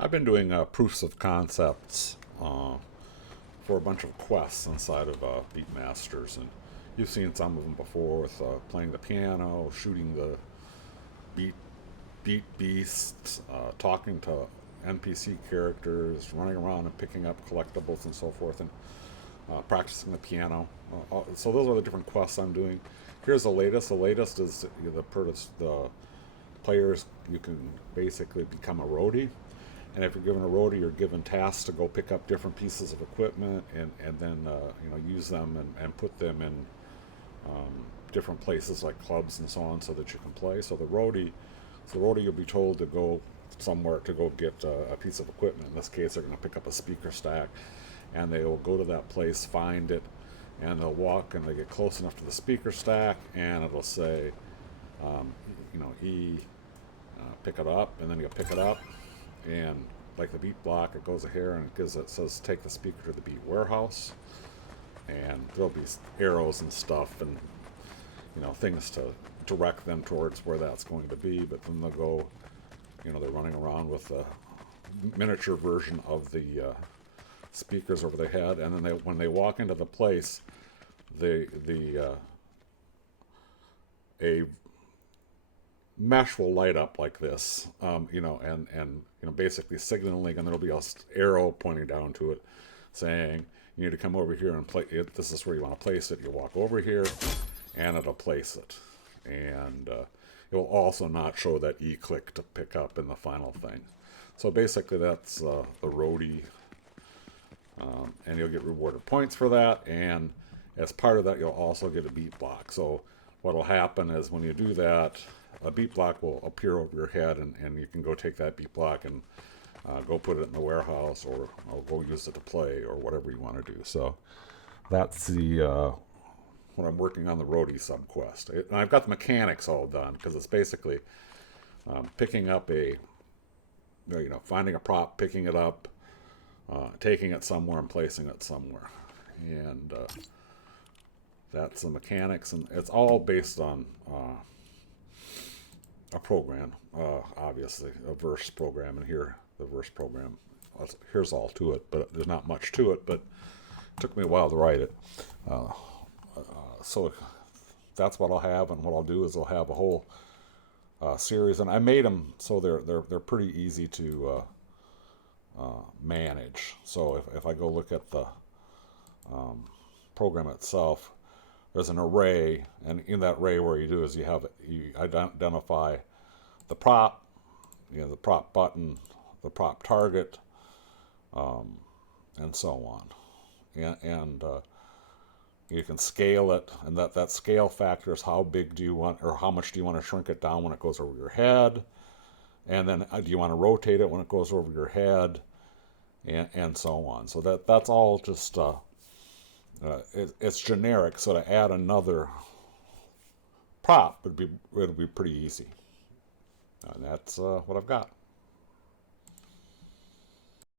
I've been doing proofs of concepts for a bunch of quests inside of Beatmasters, and you've seen some of them before with playing the piano, shooting the beat beat beasts, talking to NPC characters, running around and picking up collectibles and so forth, and practicing the piano. So those are the different quests I'm doing. Here's the latest. The latest is the players. You can basically become a roadie, and if you're given a roadie, you're given tasks to go pick up different pieces of equipment and then use them and put them in different places like clubs and so on, so that you can play. So the roadie, you'll be told to go somewhere to go get a piece of equipment. In this case, they're going to pick up a speaker stack, and they will go to that place, find it, and they'll walk and they get close enough to the speaker stack, and it'll say, um, E, pick it up, and then you'll pick it up, and like the beat block, it goes here and it says take the speaker to the beat warehouse, and there'll be arrows and stuff and things to direct them towards where that's going to be. But then they'll go, they're running around with a miniature version of the speakers over their head, and then when they walk into the place, a mesh will light up like this, basically signaling, and there'll be a arrow pointing down to it, saying you need to come over here and play it. This is where you want to place it. You walk over here, and it'll place it, and it will also not show that E click to pick up in the final thing. So basically, that's the roadie, and you'll get rewarded points for that. And as part of that, you'll also get a beat block. So what will happen is when you do that, a beat block will appear over your head, and you can go take that beat block and go put it in the warehouse, or go use it to play, or whatever you want to do. So that's the when I'm working on the roadie subquest. And I've got the mechanics all done, because it's basically picking up finding a prop, picking it up, taking it somewhere and placing it somewhere. And that's the mechanics, and it's all based on a program, obviously, a verse program. And here, the verse program, here's all to it, but there's not much to it, but it took me a while to write it. So that's what I'll have, and what I'll do is I'll have a whole series, and I made them so they're pretty easy to manage. So if I go look at the program itself, there's an array, and in that array, where you do is you identify the prop, the prop button, the prop target, and so on, and you can scale it, and that scale factor is how big do you want, or how much do you want to shrink it down when it goes over your head, and then do you want to rotate it when it goes over your head, and so on. So that's all just it's generic. So to add another prop would be pretty easy, and that's what I've got.